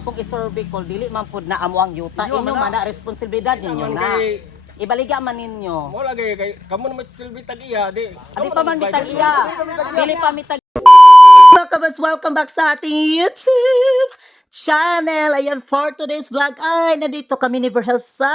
man pong isurvey call, dili man pud na amo ang yuta. Inyo man na responsibilidad ninyo na. Ibaliga man ninyo. Mo lagi kay kamo na matsilbitan iya di. Di pa man bitag iya. Dili pa mitag. Welcome back sa ating YouTube channel. Ayan, for today's vlog ay nandito kami ni Verhel sa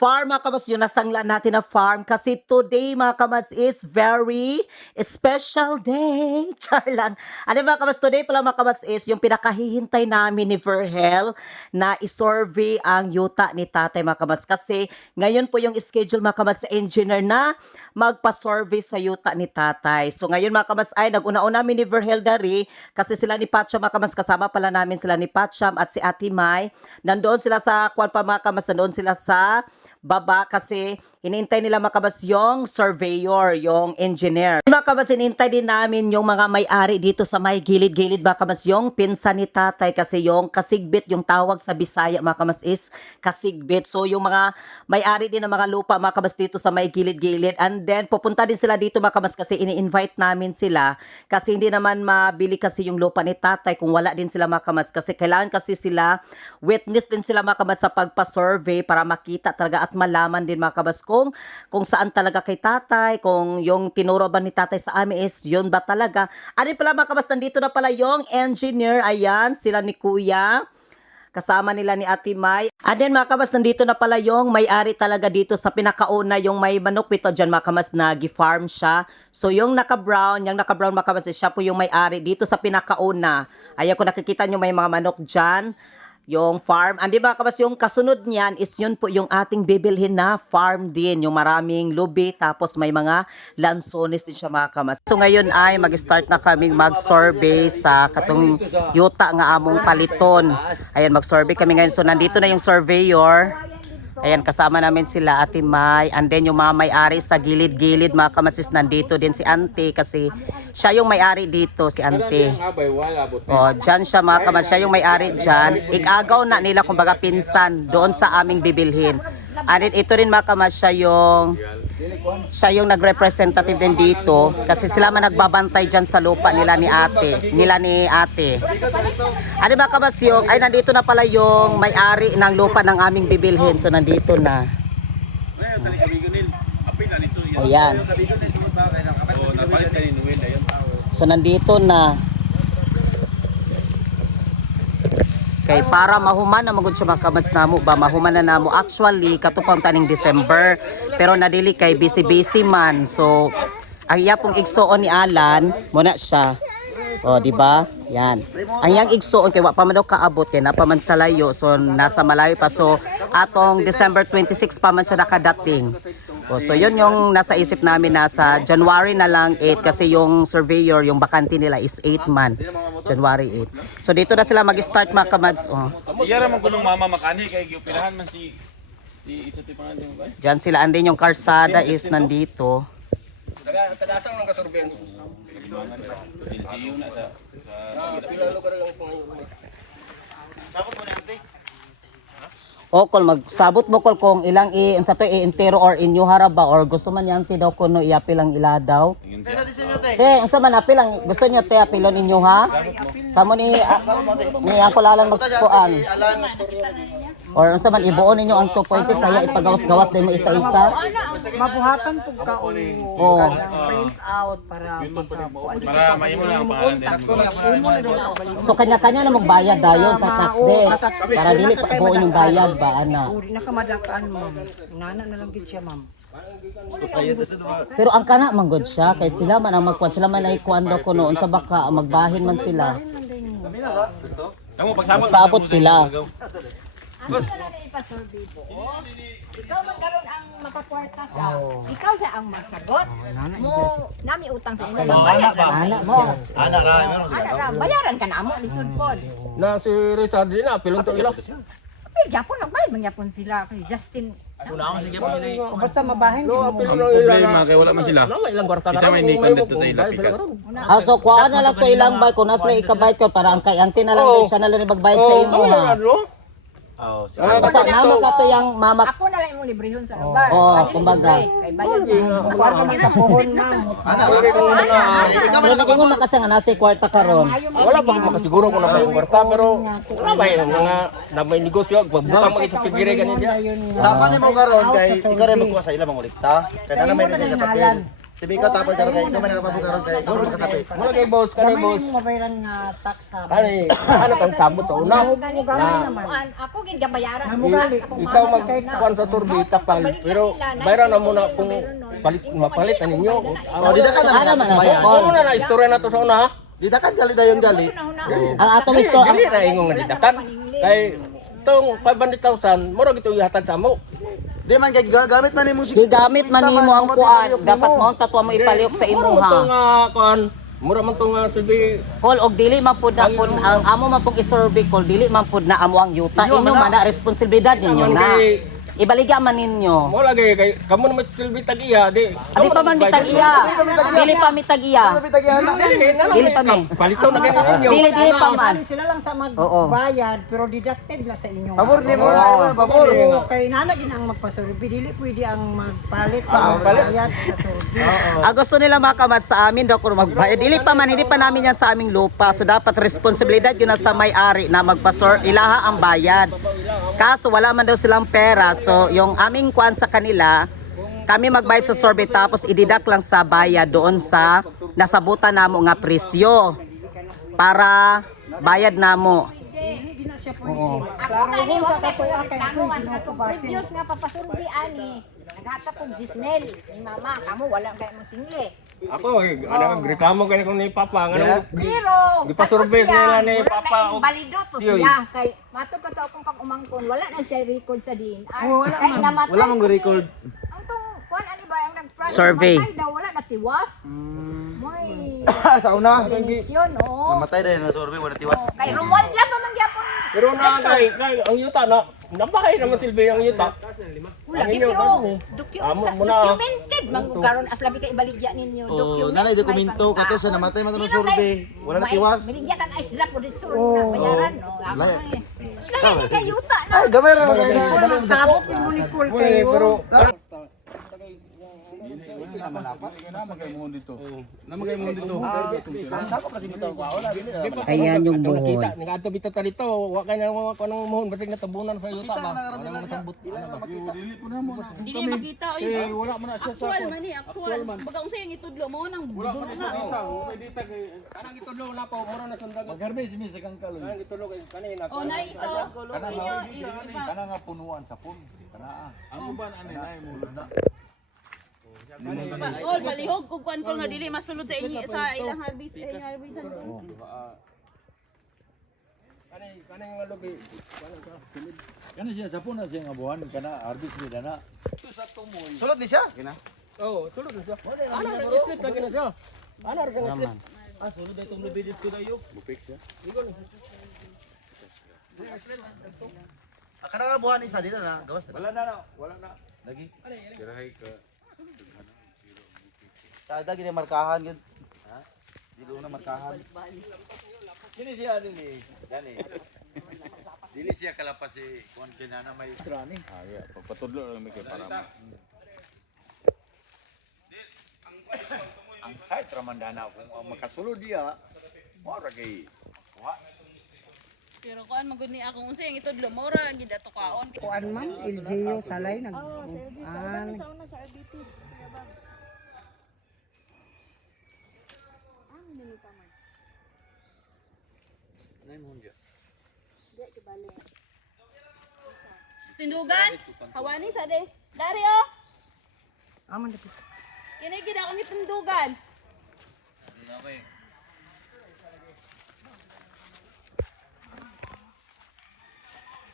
farm, mga kabas. Yung nasangla natin na farm kasi today, mga kabas, is very special day. Char lang. Ano, mga kabas, today pala, mga kabas, is yung pinakahihintay namin ni Verhel na isurvey ang yuta ni tatay, mga kabas. Kasi ngayon po yung schedule, mga kabas, sa engineer na magpa-survey sa yuta ni tatay. So ngayon, mga kabas, ay nag-una-una namin ni Verhel dari kasi sila ni Patcham, mga kabas, kasama pala namin sila ni Patcham at si Ate Mai. Nandoon sila sa kwan pa, mga kabas, nandoon sila sa baba kasi hinintay nila, makabas, yung surveyor, yung engineer. Makabas, hinintay din namin yung mga may-ari dito sa may gilid-gilid, makabas, yung pinsan ni tatay kasi yung kasigbit, yung tawag sa Bisaya, makabas, is kasigbit. So yung mga may-ari din ng mga lupa, makabas, dito sa may gilid-gilid. And then pupunta din sila dito, makabas, kasi ini-invite namin sila kasi hindi naman mabili kasi yung lupa ni tatay kung wala din sila, makabas, kasi kailangan kasi sila witness din sila, makabas, sa pagpa-survey para makita talaga at malaman din, makabas, kung saan talaga kay tatay, kung yung tinuro ba ni tatay sa amin is yun ba talaga. Ano pala, mga kabas, nandito na pala yung engineer. Ayan, sila ni Kuya, kasama nila ni Ate Mai. And then, mga kabas, nandito na pala yung may-ari talaga dito sa pinakauna, yung may manok pito dyan, mga kabas, na gi-farm siya. So yung naka-brown, mga kabas, siya po yung may-ari dito sa pinakauna. Ayan, kung nakikita nyo may mga manok dyan, yung farm. Andi ba, kabas, yung kasunod niyan is yun po yung ating bibilhin na farm din. Yung maraming lubi, tapos may mga lansones din siya, mga kamas. So ngayon ay mag-start na kaming mag-survey sa katong yuta nga among paliton. Ayan, mag-survey kami ngayon. So nandito na yung surveyor. Ayan, kasama namin sila Ate Mai. And then yung mga may-ari sa gilid-gilid, mga kamasis, nandito din si Ante kasi siya yung may-ari dito, si Ante. O, dyan siya, mga kamasis, siya yung may-ari dyan. Ikagaw na nila, kumbaga, pinsan doon sa aming bibilhin. And then ito rin, mga kamasis, siya yung nag-representative din dito kasi sila man nagbabantay dyan sa lupa nila ni ate. Ano ba, kabas, yung ay nandito na pala yung may-ari ng lupa ng aming bibilhin. So nandito na. Ayan. So nandito na. Kay para mahuman na magud siya, makabas namo ba, mahuman na namo actually katupang taning December, pero nadili kay busy man. So ang iya pong igsuon ni Alan mo na siya, o di ba, yan ang iyang igsuon kay wa pa man daw kaabot kay napaman sa layo, so nasa malayo pa. So atong December 26 pa man siya nakadating. So yun yung nasa isip namin, nasa January na lang 8 kasi yung surveyor, yung bakante nila is 8 man, January 8. So dito na sila mag-start, mga kamads. Iyara man kunong mama makani kay gioperahan man si isa ti pangan yung guys. Diyan sila, and then yung karsada is nandito. Tagasang lang ka surveyor. LGU na sa Pila lugar lang po. Dapat mo nante. O kung magsabot mo kung ilang sa to i-intero or inyo haraba or gusto man yan daw kuno iapil lang ila daw. Te, unsa man apil lang gusto niyo te apilon inyo ha? Kamo ni ang kulalan magsukuan. Or unsa man ibuon ninyo ang 2.6 saya ipagawas-gawas din mo isa-isa. Mabuhatan pug ka o print out para Para mahimo na ang pangalan. So kanya-kanya na magbayad dayon sa tax day. Para dili pa buon yung bayad ba ana. uri na kamadakaan, ma'am. Nana na lang gid siya, ma'am. Pero ang kana man gud siya kay sila man ang magkuan, sila man ay kuan daw kuno unsa baka magbahin man sila. Kamo Sabot sila. Ako na lang ipasurvey po. Ikaw man karon ang makakwarta sa. Ikaw sa ang magsagot. Mo nami utang sa inyo. Magbayad ra sa imo. Ana ra, bayaran ka na mo lisod pod. Na si Richard din na pilon to ila. Pero gyapon nagbayad man gyapon sila kay Justin. Basta mabahin No, mo. apil Ang lang problema kay wala man sila. Na may ilang kwarta na. Isa may nikon dito sa ila pikas. So kuan na lang to ilang bay kung nasla ikabayad ko para ang kay ante na lang siya na lang magbayad sa imo ha. Ano? Oh, Basta namo ka to yang mama. Ako na lang mong librehon sa lugar. Oo, Ano kumbaga. libre? Kay bayad mo. Kwarta man tapuhon, ma'am. Pero nagingon na kasi nga nasa kwarta karon. Wala pa ko makasiguro kung na yung kwarta pero wala ba yung mga na may negosyo pagbutang mga sa pigire ganyan dia. Dapat ni mo karon kay ikaw rin magkuha sa ila mangulikta. Kaya na may nasa papel. Sabi ikaw tapos karon kay ikaw man nakapabuti karon kay ikaw makasapi. Muna kay boss, kani Kamay boss. mo mabayaran nga tax sa Kani ano tang sabot sa una. Ako gid gabayaran. Ikaw magkuan sa survey tapal pero bayran na muna kung mapalit na ninyo. Oh, di ka Ano man ang Ano sukol? na istorya na to sa una ha? Di dakan gali dayon gali. Ang atong isto, Dili na ingong nga didakan. Kay itong 500,000 mura gito ihatag sa mo. Di man kay gamit man nimo gigamit man nimo ang kuan. Dapat mo tatwa mo ipaliok sa Mura man to imuha. nga kuan. Mura man to nga sabi Kol og dili man pud na pud ang amo man pong isurvey kol dili man pud na amo ang yuta. Inyo man na responsibilidad ninyo man na. kay Ibaligya man ninyo. mo lagi kay kamo na silbi tag-iya di. Di pa man mitag-iya. Dili pa mitag-iya. Dili pa mi. Palitaw na kayo ninyo. Dili pa man. Sila lang sa Oo. magbayad pero deducted na sa inyo. Pabor ni mo na pabor. Oo, kay nana gid ang magpasurvey, dili pwede ang magpalit ang bayad sa survey. Ang gusto nila makamat sa amin daw kung magbayad. Dili pa man, hindi pa namin yan sa aming lupa. So dapat responsibilidad yun na sa may-ari na ilaha ang bayad. Kaso wala man daw silang pera. So yung aming kuan sa kanila, kami magbayad sa survey tapos ididak lang sa bayad doon sa nasabutan namo nga presyo para bayad namo. Ako na ni wa kay ko reklamo nga sa atong previous nga papasurvey ani. Naghatag og 10 mil ni mama, kamo wala kay mo single. Ako ano reklamo kay ko ni Papa nga Pero Gipasurvey nila ni wala Papa, na yung balido to Yoy. siya kay mato pa to akong pag-umangkon wala na siya record sa din. Wala man. Wala mong record. Ang tong kuan ani ba ang nag-front Survey. daw wala na tiwas. Moy Sa una. mission oh. Mamatay dahil na survey wala tiwas. Kay Romuald lang pa man gyapon. pero na kay ang yuta na nabahay naman silbi ang yuta. Wala Ang gyud inyo, pero ano eh. document Amo mo na. documented man karon as labi kay ibaligya ninyo Oh, documents. nanay dokumento kato sa namatay man ng survey. Wala na tiwas. Biligya kang ice drop o sur na bayaran no. Ako Wala. na eh. Lagi kay yuta na. Ay, gamay ra mga ina. Sabot ni mo ni Kul Uy, kayo. pero Ayan yung buhon. nagato bitaw ta dito, wa kay na mga kanang mohon batig natabunan sa yuta ba. Wala masambot. Dili makita oy. Wala man siya sa actual man ni actual. Baga unsay ang itudlo mo nang budol na. Kanang gitudlo na po, mura na sundag. Magarbis mi sa kang kalon. Kanang gitudlo kay kanina. Oh na isa. Kana nga punuan sa pun. Kana ang uban ani nay mo na. Ol balihog kung kuan ko nga dili masulod sa inyo sa ilang harvest harvestan ko. Kanang nga lubi. Kana siya sa pun na siya nga buwan kana arbis ni dana. Sulod ni siya. Kina. Oh, tulog na siya. Ana na slip lagi na siya. Ana ra siya slip. Ah, sulod ay tong lubi dito dayo. Bupik siya. Akala nga buhan isa dito na gawas na. Wala na. Wala na. Lagi. Dirahay ka. Sada gini markahan gid. Ha? Dilo na markahan. Kini siya dili. Gani. Dili siya kalapas si kuan kinana may trani. Ah, yeah. Pagpatudlo lang mi kay para ma. Ang site ramandana kung makasulod diya, mo ra kay kuha. Pero kuan magud ni akong unsay ang itudlo mo ra gid ato kaon. Kuan ma'am, LGU salay nag. Sauna sa RBT. Tindugan? Hawani sa de. Dari oh. Aman dito. Kini gid akong itindugan.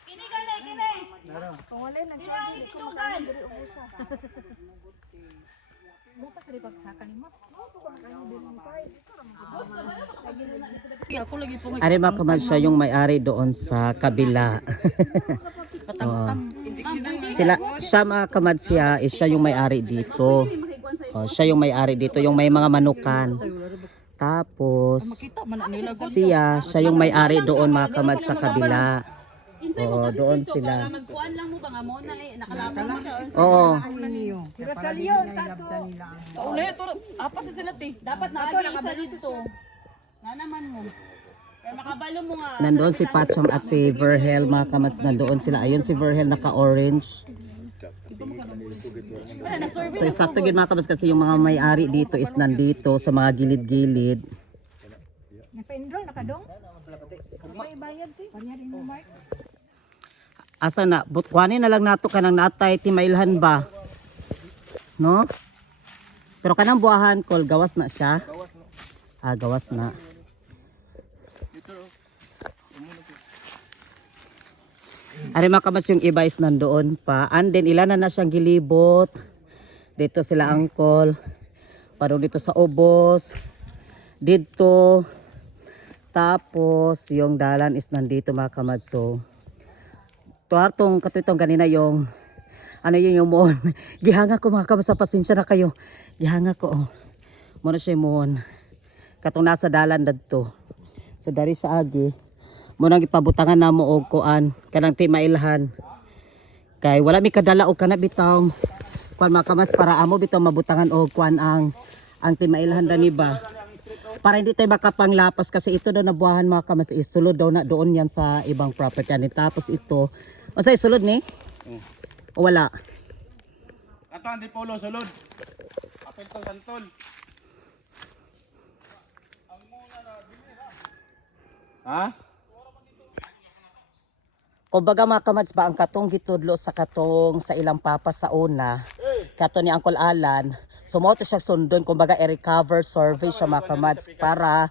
Kini gani kini. Kung wala nang sabi ko makain diri ubusa. Mo pa sa pagsaka nimo. Ari makamad siya yung may-ari doon sa kabila. Oo. Siya makamad siya, siya yung may-ari dito. Siya yung may-ari dito, yung may mga manukan. Tapos siya yung may-ari doon makamad sa kabila. Insay Oo, mo kasi doon dito sila. para magkuan lang mo ba nga mo na nakalaban mo siya. Oo. Si Rosalio, tato. Apa sa sila ti? Dapat na agi isa dito. Na naman mo. Kaya makabalo mo nga. Nandoon si Patcham at si Verhel, mga kamats, nandoon sila. Ayun si Verhel naka-orange. So isakto yun mga kamats kasi yung mga may-ari dito is nandito sa mga gilid-gilid. Napa-enroll na ka dong? May bayad ti. Panyari mo Mark. Asa na? Kuhanin na lang nato kanang natay timailhan ba? No? Pero kanang buwahan kol, gawas na siya? Ah, gawas na. Ari mga kamats, yung iba is nandoon pa. And then ilan na siyang gilibot. Dito sila angkol. Parang dito sa ubos. Dito. Tapos yung dalan is nandito mga kamats. So tuwartong katutong kanina yung ano yun yung mohon. Gihanga ko mga kamats, sa pasensya na kayo. Gihanga ko oh. Muna siya yung mohon. Katong nasa dalan dadto. So dari sa agi. Muna gipabutangan na mo og kuan kanang timailhan. Kay wala mi kadala og kana bitaw. Kuan mga kamats para amo bitaw mabutangan og kuan ang timailhan dani ba. Para hindi tayo makapanglapas kasi ito daw nabuhahan mga kamats is sulod daw na doon yan sa ibang property. Ani tapos ito. O say sulod ni? O wala? Ato ang Dipolo sulod. Apel to santol. Ha? Kumbaga mga kamats ba ang katong gitudlo sa katong sa ilang papa sa una, kato ni Uncle Alan, sumoto siya sundon, kumbaga i-recover survey siya mga kamats para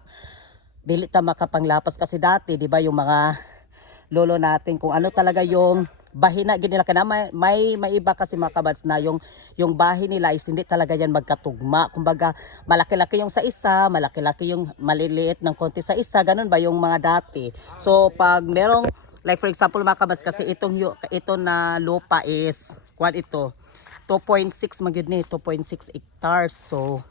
dili ta makapanglapas kasi dati, di ba yung mga lolo natin kung ano talaga yung bahina ginila kana may iba kasi mga kamats na yung bahay nila is hindi talaga yan magkatugma. Kumbaga malaki-laki yung sa isa, malaki-laki yung maliliit ng konti sa isa, ganun ba yung mga dati. So pag merong like for example mga kabas kasi ito na lupa is kuan ito 2.6 magyud ni 2.6 hectares. So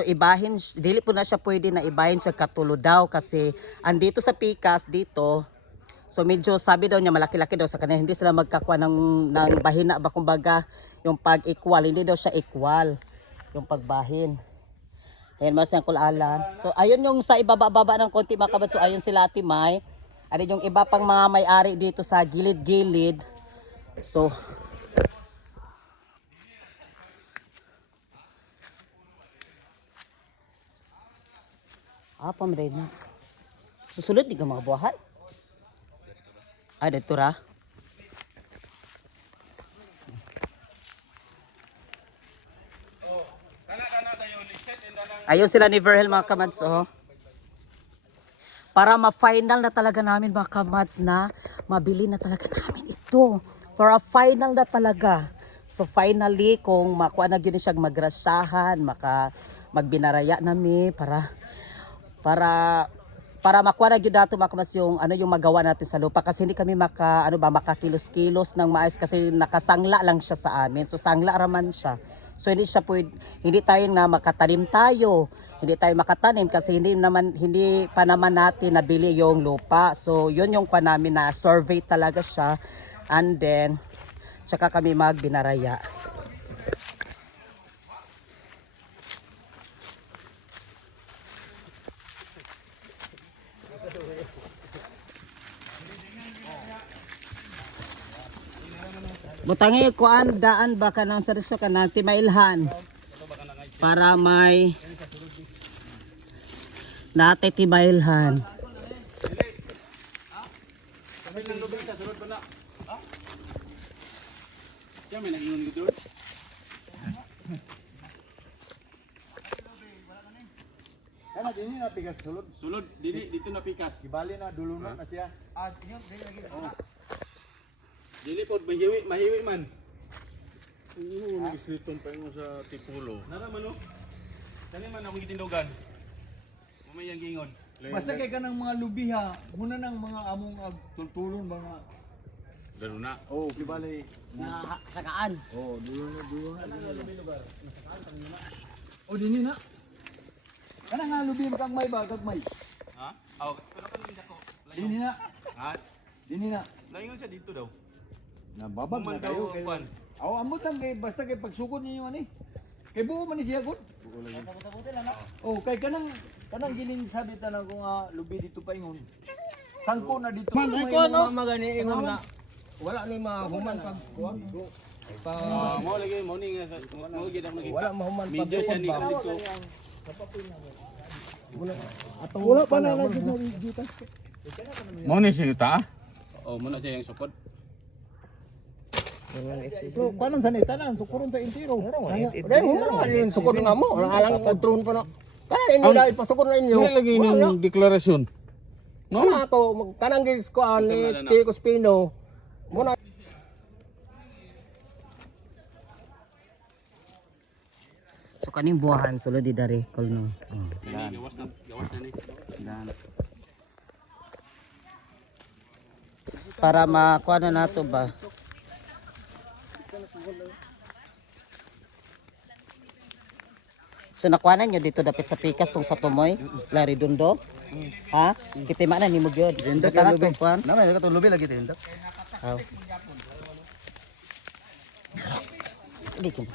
ibahin dili po na siya pwede na ibahin siya katulo daw kasi andito sa Pikas dito. So medyo sabi daw niya malaki-laki daw sa kanya, hindi sila magkakuha ng bahina ba kumbaga yung pag-equal, hindi daw siya equal yung pagbahin. Ayan mas yung kulalan. So ayun yung sa ibaba-baba ng konti mga kabas. So ayun sila Ate May. Ano yung iba pang mga may-ari dito sa gilid-gilid. So pamred na. Susunod di ka mga buwahan. Dito ra. Ayun sila ni Verhel mga kamads oh. Para ma-final na talaga namin mga kamads na mabili na talaga namin ito. For a final na talaga. So finally kung makuha na yun siya magrasyahan, magbinaraya namin para makuha na yun dato mga kamads yung ano yung magawa natin sa lupa kasi hindi kami makakilos-kilos ng maayos kasi nakasangla lang siya sa amin. So sangla raman siya. So hindi tayo na makatanim tayo. Hindi tayo makatanim kasi hindi pa naman natin nabili yung lupa. So yun yung kwa namin na survey talaga siya. And then tsaka kami magbinaraya. Butangi kuan daan baka nang sa reso kanang timailhan para may nate timailhan. Ano din na pikas sulod. Sulod dito na Pikas. Gibali na dulunok na siya. Yun dili lagi. Dili pod mahiwi man. Oo, nag-sliton pa mo sa Tipulo. Nara man oh. Kani man akong gitindugan. Mamay yang gingon. Basta kay kanang mga lubiha, muna nang mga among tultulon ba nga. Dalo na. Oh, gibali. Na sakaan. Oh, dulunok. Oh, dinhi na. Kana nga lubihan kag may ba kag may. Ha? Aw, pero kan dako. Dinhi na. Ha? Dini na. Laingon siya dito daw. Nababag na Human kayo. daw, kwan. Aw, amot lang kay basta kay pagsugod ninyo ani. Kay buo man ni siya gud. Oh, kay kanang giling sabi tanan ko nga lubi dito pa ingon. Sangko na dito. May mga magani ingon nga wala ni mahuman pag kuwan. Mo lagi mo ni nga mo gid ang nakita. Wala mahuman pag Medyo siya ni kuwan ba. dito. Wala pa na dito. Mo ni siya ta? Oh, mo na siya yung sukod. So, kanang sanita lang, sukuron sa intiro. Dahil mo na yung sukod nga mo. Alang magtron pa na. Kaya inyo dahil pasukod na inyo. Hindi lagi ng deklarasyon. No? Ako, kanang gis ko ni Tico Spino. Muna. So kaning buwahan sulod di dari kolno. Gawas na ni. Para makuha na nato ba. So nakuha na nyo dito dapit sa pikas tong sa tumoy, lari dundo. Ha? Kitima na ni mo gyud. Hindak Dito na lubi. to kuan. Namay ka to lubi lagi tindak. Aw. Dikin.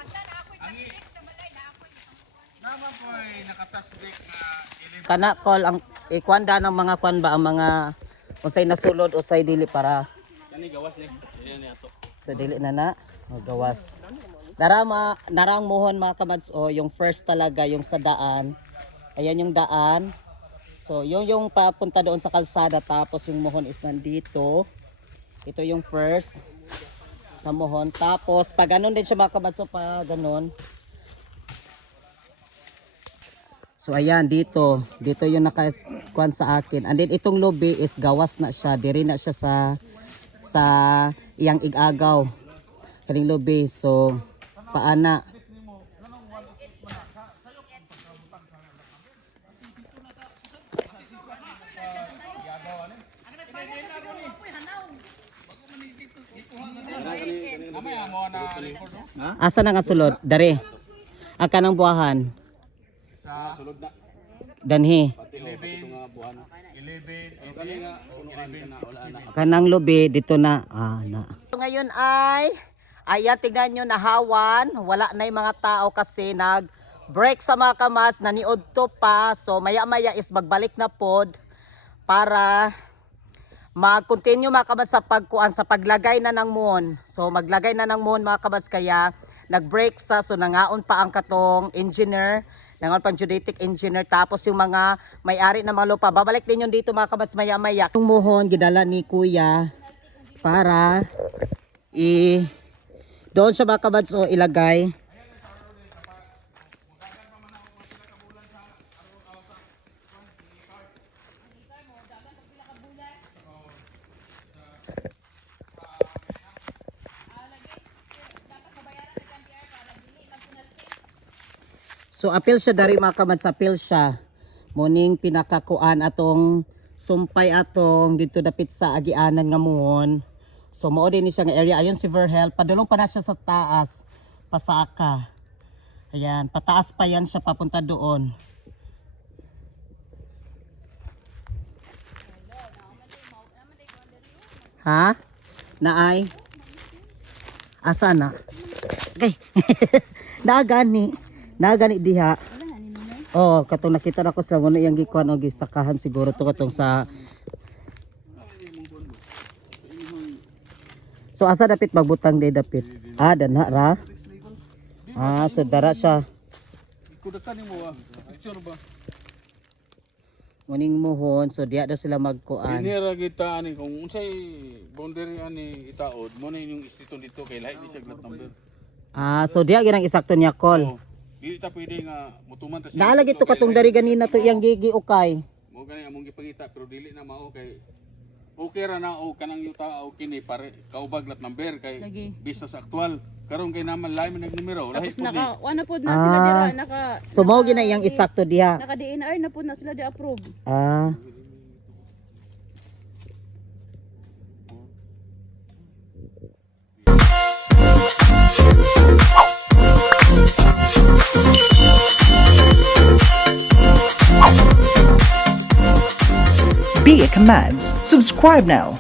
Kana call ang ikwanda ng mga kwan ba ang mga unsay nasulod usay dili para Kani gawas ni. Ayan ni ato. sa dili na gawas. Narang muhon mga kamads o yung first talaga yung sa daan. Ayan yung daan. So yung papunta doon sa kalsada tapos yung muhon is nandito. Ito yung first na muhon. Tapos pag ganun din siya mga kamads o pag ganun. So ayan dito yung nakakuan sa akin. And then itong lobby is gawas na siya. Diri na siya sa iyang igagaw. Kaning lobby. So paana. Asa na nga sulod? Dari. Ang kanang buwahan. Sulod na. Danhi. Ito nga buwan. 11. Kani nga wala na. Kanang lobby dito na. Ngayon ay ayan tingnan nyo nahawan. Wala na yung mga tao kasi nag-break sa mga kamas. Naniod to pa. So maya-maya is magbalik na pod para mag-continue mga kamas sa pagkuan sa paglagay na ng moon. So maglagay na ng moon mga kamas kaya nag-break sa so nangaon pa ang katong engineer. Nangaon pang geodetic engineer tapos yung mga may-ari ng mga lupa. Babalik din yun dito mga kamas maya-maya. Yung mohon gidala ni kuya para doon siya mga kabads o ilagay. So apil siya dari mga kabads, apil siya. Muning pinakakuan atong sumpay atong dito dapit sa agianan nga muhon. So mao din ni siya nga area ayon si Verhel padulong pa na siya sa taas pasaka. Ayan, pataas pa yan siya papunta doon. Ha? Naay? Asa na? Okay. Nagani. Nagani diha. Oh, katong nakita na ko sa mo yang gikuan og gisakahan siguro to katong sa. So asa dapit magbutang day dapit? Danha ra. So dara siya. Kudakan mo picture ba? Muning muhon, so diya daw sila magkuan. Binira kita ani kung unsay boundary ani itaod mo na yung istiton dito kay lahi ni siya glat number. So diya ginang isakto niya call. Dili ta pwede nga mutuman ta siya. Naalagi to katong dari ganina to iyang gigi ukay. Mo gani among gipangita pero dili na mao kay okay ra na o kanang yuta o kini pare kaubag lat number kay bisa sa aktual karon kay naman lahi man nagnumero lahi Tapos pud ni. wala po na sila dira, So mao gina iyang isakto diha. naka-DNR na po na sila di approve. Be a Commands. Subscribe now.